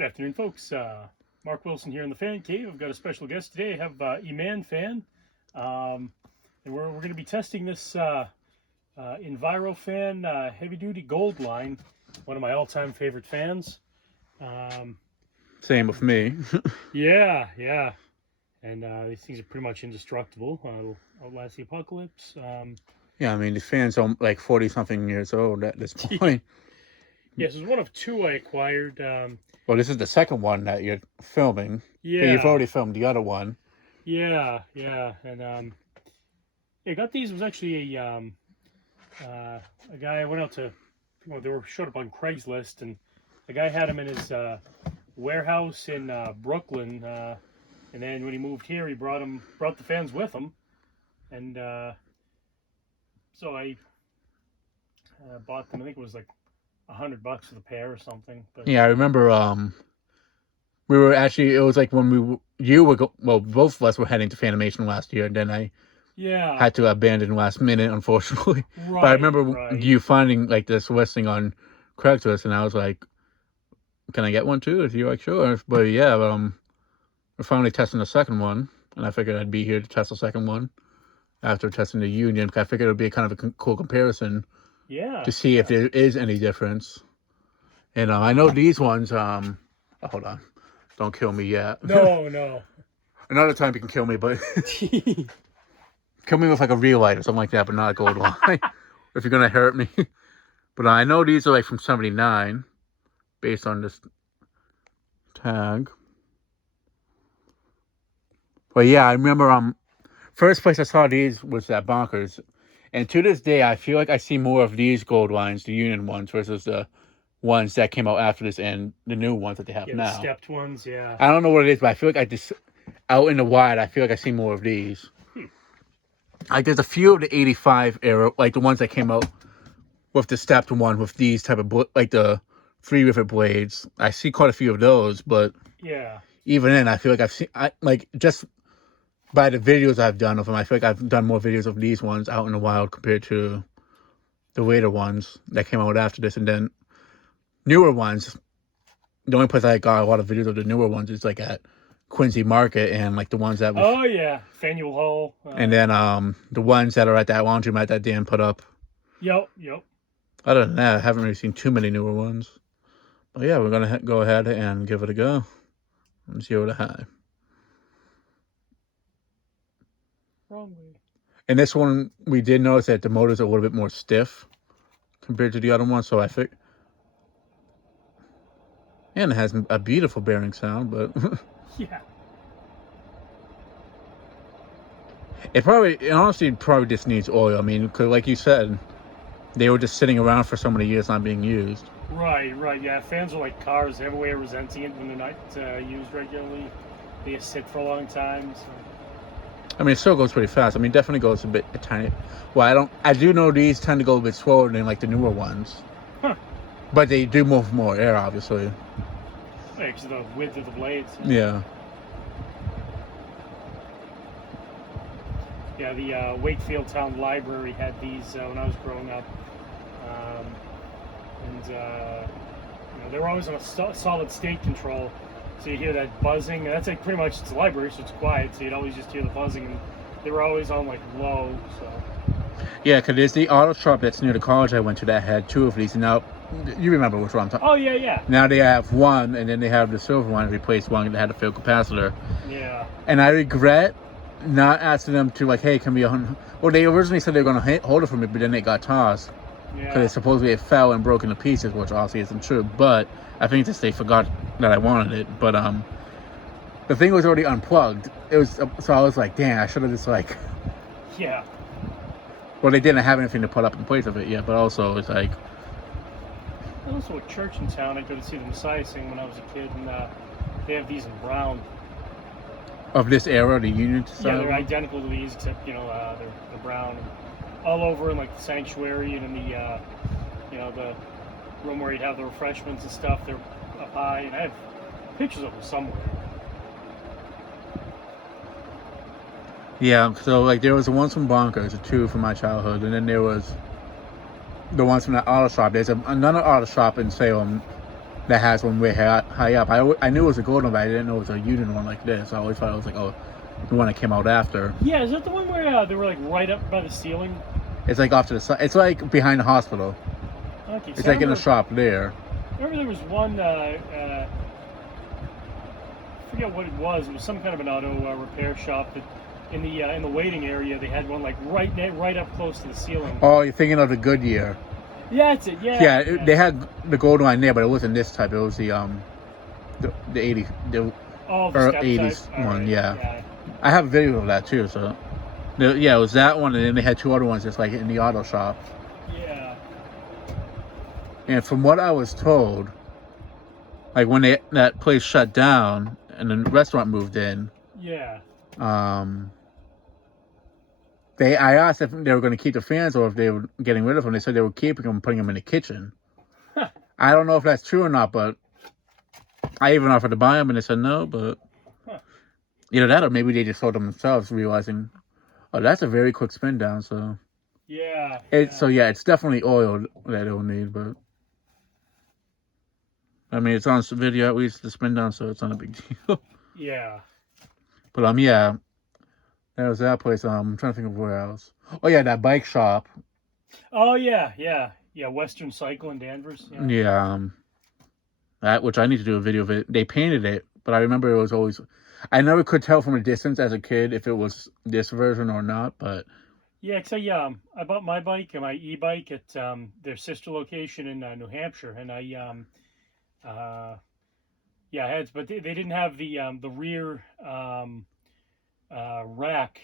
Good afternoon, folks. Mark Wilson here in the Fan Cave. I've got a special guest today. I have Eman Fan, and we're going to be testing this Envirofan heavy-duty GoldLine, one of my all-time favorite fans. Same with me. Yeah. And these things are pretty much indestructible. Outlast the apocalypse. Yeah, I mean, the fans are like 40-something years old at this point. Yes, it was one of two I acquired. Well, this is the second one that you're filming. Yeah. But you've already filmed the other one. Yeah. And I got these. It was actually a guy I went out to. They were showed up on Craigslist, and the guy had them in his warehouse in Brooklyn. And then when he moved here, he brought the fans with him, and so I bought them. I think it was like $100 for the pair or something. But Yeah, I remember. We were actually. It was like when both of us were heading to Fanimation last year, and then I had to abandon last minute, unfortunately. Right, but I remember you finding like this listing on Craigslist, and I was like, "Can I get one too?" And you're like, "Sure." But yeah, we're finally testing the second one, and I figured I'd be here to test the second one after testing the Union, because I figured it would be kind of a cool comparison. Yeah. To see if there is any difference. And I know these ones. Hold on, don't kill me yet. No. Another time you can kill me, but kill me with like a real light or something like that, but not a gold line. If you're gonna hurt me. But I know these are like from '79, based on this tag. But yeah, I remember. First place I saw these was at Bonkers. And to this day, I feel like I see more of these gold lines, the Union ones, versus the ones that came out after this and the new ones that they have now. The stepped ones, yeah. I don't know what it is, but I feel like out in the wide, I feel like I see more of these. Like there's a few of the 85 era, like the ones that came out with the stepped one with these type of, like the 3 rivet blades. I see quite a few of those, but yeah. Even then, I feel like I've seen, just by the videos I've done of them, I feel like I've done more videos of these ones out in the wild compared to the later ones that came out after this. And then newer ones, the only place I got a lot of videos of the newer ones is like at Quincy Market, and like the ones that oh yeah, Faneuil Hall. And then the ones that are at that laundromat that Dan put up. Yep. Other than that, I haven't really seen too many newer ones. But yeah, we're gonna go ahead and give it a go. And 0 to high. Wrongly. And this one, we did notice that the motors are a little bit more stiff compared to the other one, so I think. And it has a beautiful bearing sound, but yeah. It honestly probably just needs oil. I mean, because like you said, they were just sitting around for so many years not being used. Right. Yeah, fans are like cars. They have a way of resenting it when they're not used regularly. They just sit for a long time. So. I mean, it still goes pretty fast. I mean, definitely goes a tiny. Well, I do know these tend to go a bit slower than like the newer ones. Huh. But they do move more air, obviously. Because of the width of the blades. Yeah. Yeah, the Wakefield Town Library had these when I was growing up. They were always on a solid state control. So you hear that buzzing, and that's like pretty much it's a library, so it's quiet. So you'd always just hear the buzzing, and they were always on like low. So. Yeah, because there's the auto shop that's near the college I went to that had 2 of these. And now, you remember which one I'm talking. Oh yeah. Now they have one, and then they have the silver one replaced one that had a field capacitor. Yeah. And I regret not asking them to like, hey, can we? Well, they originally said they were gonna hold it for me, but then they got tossed. Because supposedly it fell and broke into pieces, which obviously isn't true. But I think just they forgot that I wanted it. But the thing was already unplugged. It was so I was like, damn, I should have just like. Yeah. Well, they didn't have anything to put up in place of it yet, but also it's like. There's also a church in town. I go to see the Messiah sing when I was a kid, and they have these in brown. Of this era, the Union style? Yeah, they're identical to these, except they're brown. And all over in like the sanctuary and in the the room where you'd have the refreshments and stuff. They're up high, and I have pictures of them somewhere. Yeah, so like there was the ones from Bonkers, the 2 from my childhood, and then there was the ones from that auto shop. There's another auto shop in Salem that has one way high up. I knew it was a GoldLine, but I didn't know it was a Union one like this. I always thought it was like, oh, the one that came out after. Yeah, is that the one where they were like right up by the ceiling? It's like off to the side. It's like behind the hospital. Okay, It's like in a shop there. I remember there was one. I forget what it was. It was some kind of an auto repair shop that in the waiting area they had one like right up close to the ceiling. Oh, you're thinking of the Goodyear. Yeah, that's it. Yeah. Yeah, they had the GoldLine there, but it wasn't this type. It was the 80 the the 80s type. one. Right. Yeah, I have a video of that too. So yeah, it was that one, and then they had two other ones just like in the auto shop. Yeah. And from what I was told, like when that place shut down and the restaurant moved in, Yeah. I asked if they were going to keep the fans or if they were getting rid of them. They said they were keeping them, putting them in the kitchen. I don't know if that's true or not, but I even offered to buy them, and they said no. But either that, or maybe they just sold them themselves, realizing, oh, that's a very quick spin down. So Yeah. So yeah, it's definitely oil that it'll need, but I mean, it's on video at least the spin down, so it's not a big deal. Yeah. But yeah. That was that place. I'm trying to think of where else. Oh yeah, that bike shop. Oh yeah. Western Cycle in Danvers. Yeah. Yeah. That, which I need to do a video of it. They painted it, but I remember it was always. I never could tell from a distance as a kid if it was this version or not. But Yeah, so I bought my bike and my e-bike at their sister location in New Hampshire, and I had, but they didn't have the rear rack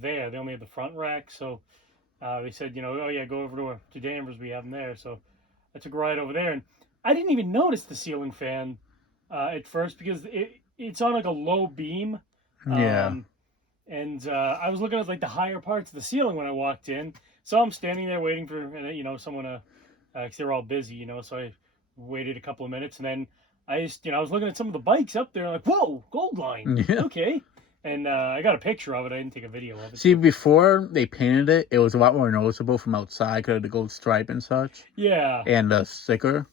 there. They only had the front rack, so they said, oh yeah, go over to Danvers. We have them there. So I took a ride over there, and I didn't even notice the ceiling fan at first because it's on like a low beam. yeah, And I was looking at like the higher parts of the ceiling when I walked in. So I'm standing there waiting for someone to, because they're all busy, So I waited a couple of minutes, and then I just I was looking at some of the bikes up there, like whoa, GoldLine, yeah. okay. And I got a picture of it. I didn't take a video of it. See, before they painted it, it was a lot more noticeable from outside because of the gold stripe and such. Yeah. And the sticker.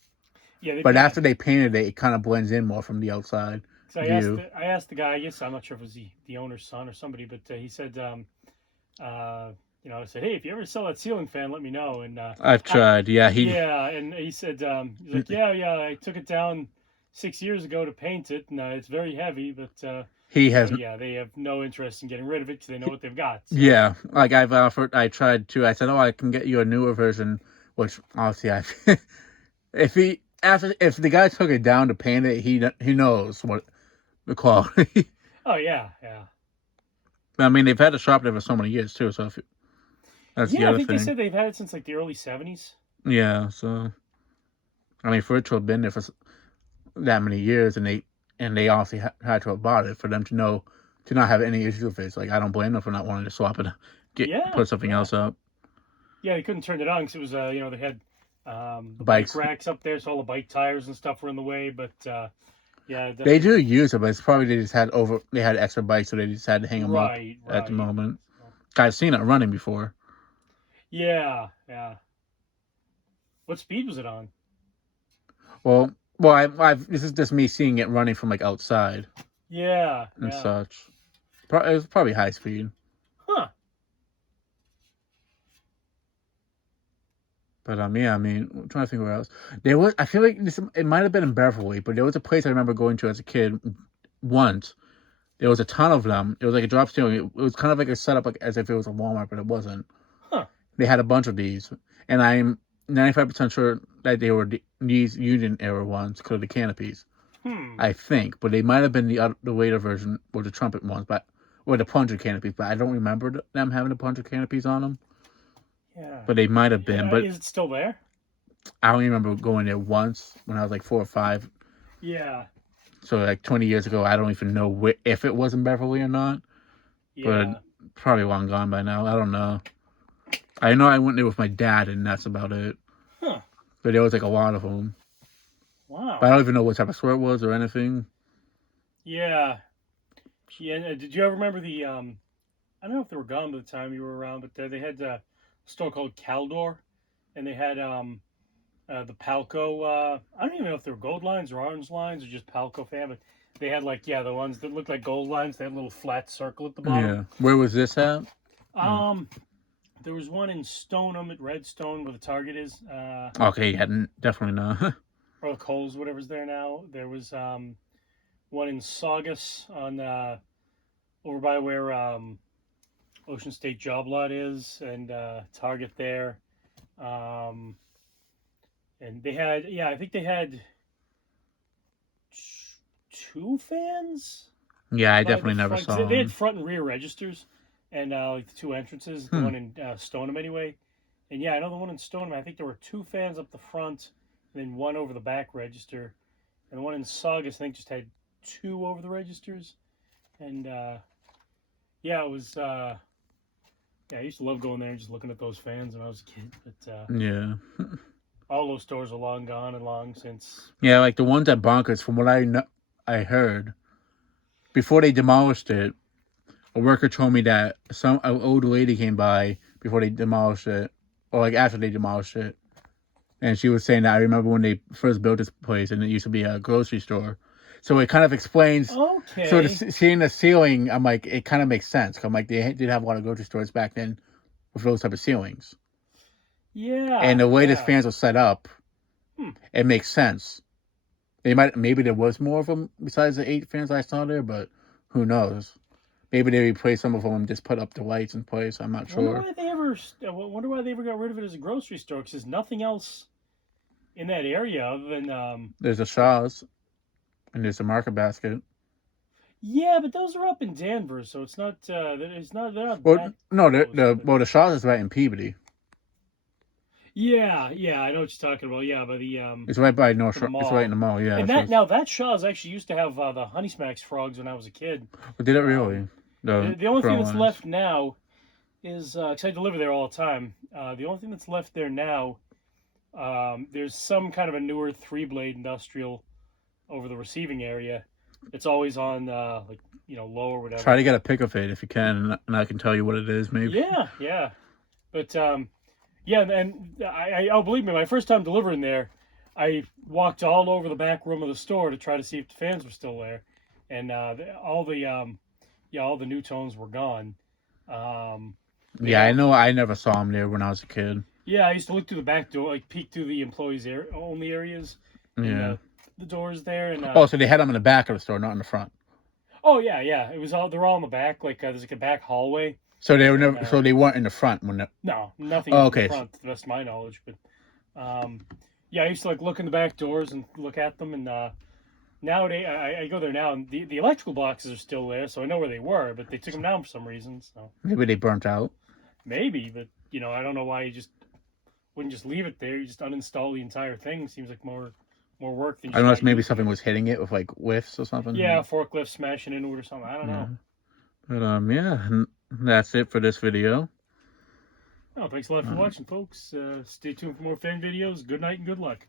Yeah. But after they painted it, it kind of blends in more from the outside. So I asked the guy. I guess I'm not sure if it was the owner's son or somebody, but he said, I said, hey, if you ever sell that ceiling fan, let me know. And I've tried. And he said, he's like, yeah, I took it down 6 years ago to paint it, and it's very heavy, but he has. They have no interest in getting rid of it because they know what they've got. So. Yeah, like I tried to. I said, oh, I can get you a newer version, which obviously if the guy took it down to paint it, he knows what the quality. Oh yeah. I mean, they've had the shop there for so many years too. So that's the other thing. I think they said they've had it since like the early 70s. Yeah, so I mean, for it to have been there for that many years, and they obviously had to have bought it for them to not have any issues with it. It's like I don't blame them for not wanting to swap it, put something else up. Yeah, they couldn't turn it on because it was they had bike racks up there, so all the bike tires and stuff were in the way. But they do use it, but it's probably they had extra bikes, so they just had to hang them up at the moment. I've seen it running before. Yeah. What speed was it on? Well, this is just me seeing it running from like outside. Yeah. And such. It was probably high speed. Huh. But I mean, I'm trying to think where else. I feel like it might have been in Beverly, but there was a place I remember going to as a kid once. There was a ton of them. It was like a drop ceiling. It was kind of like a setup like as if it was a Walmart, but it wasn't. Huh. They had a bunch of these, and I'm 95% sure that they were these Union era ones because of the canopies. I think, but they might have been the later version or the trumpet ones, or the plunger canopies. But I don't remember them having the plunger canopies on them. Yeah. But they might have been. But is it still there? I only remember going there once when I was like 4 or 5. Yeah. So like 20 years ago, I don't even know if it was in Beverly or not. Yeah. But probably long gone by now. I don't know. I know I went there with my dad, and that's about it. Huh. But there was like a lot of them. Wow. But I don't even know what type of swear it was or anything. Yeah. Did you ever remember the I don't know if they were gone by the time you were around, but they had a store called Caldor, and they had the Palco. I don't even know if they were gold lines or orange lines or just Palco fan, but they had like the ones that looked like gold lines. They had a little flat circle at the bottom. Yeah. Where was this at? Um, there was one in Stoneham at Redstone where the Target is. Okay, yeah, definitely not. Or the Coles, whatever's there now. There was one in Saugus on over by where Ocean State Job Lot is, and Target there. And they had, I think they had two fans. Yeah, I definitely never front, saw they had them. front and rear registers, and like the two entrances. The one in Stoneham, anyway. And yeah, I know the one in Stoneham. I think there were two fans up the front, and then one over the back register. And the one in Saugus, I think, just had two over the registers. And yeah, it was. Yeah, I used to love going there and just looking at those fans when I was a kid. But Yeah. all those stores are long gone and long since. Yeah, like the ones at Bonkers, from what I heard, before they demolished it, a worker told me that an old lady came by before they demolished it, or like after they demolished it, and she was saying that I remember when they first built this place and it used to be a grocery store. So it kind of explains. Okay. So seeing the ceiling, I'm like, it kind of makes sense. I'm like, they did have a lot of grocery stores back then with those type of ceilings. Yeah. And the way the fans were set up, it makes sense. Maybe there was more of them besides the 8 fans I saw there, but who knows? Maybe they replaced some of them and just put up the lights in place. I'm not sure. Wonder why they ever got rid of it as a grocery store, because there's nothing else in that area other than There's a Shaw's and there's a Market Basket. Yeah, but those are up in Danvers, so it's not. It's not. They're not. Well, no, the Shaw's is right in Peabody. Yeah, I know what you're talking about. Yeah, but It's right by North Shore. It's right in the mall. Yeah. And that Shaw's actually used to have the Honey Smacks frogs when I was a kid. Did it really? The only thing that's left now is because I deliver there all the time. The only thing that's left there now, there's some kind of a newer 3-blade industrial over the receiving area. It's always on low or whatever. Try to get a pic of it if you can, and I can tell you what it is. Maybe. Yeah. But yeah, and I'll believe me. My first time delivering there, I walked all over the back room of the store to try to see if the fans were still there, and all the new tones were gone. Yeah, I know. I never saw them there when I was a kid. Yeah, I used to look through the back door, like peek through the employees' only areas. Yeah. The doors there, and so they had them in the back of the store, not in the front. Oh yeah. It was all. They're all in the back. Like there's like a back hallway. So they were never. So they weren't in the front when. No, nothing in the front, to the best of my knowledge. But yeah, I used to like look in the back doors and look at them, and nowadays I go there now, and the electrical boxes are still there, so I know where they were, but they took them down for some reason. So maybe they burnt out. Maybe, but I don't know why you just wouldn't just leave it there. You just uninstall the entire thing. Seems like more work than. Unless maybe something was hitting it with like whiffs or something. Yeah, forklift smashing into it or something. I don't know. But yeah, that's it for this video. Oh, thanks a lot for watching, folks. Stay tuned for more fan videos. Good night and good luck.